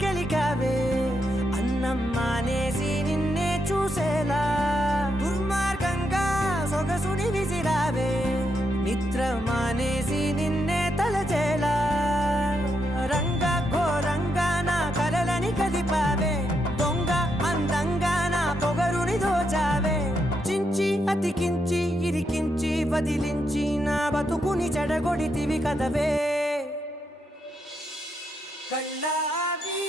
కెలికావే అన్నం మానేసి నిన్నే చూసేలా దుర్మార్గంగా సొగసుని విసిరావే నిద్ర మానేసి నిన్నే తలచేలా రంగ ఘోరంగా నా కలలని కదిపావే దొంగ అందంగా నా పొగరుని దోచావే చించి అతికించి ఇరికించి వదిలించి నా బతుకుని చెడగొడితివి కదవే కళ్ళావి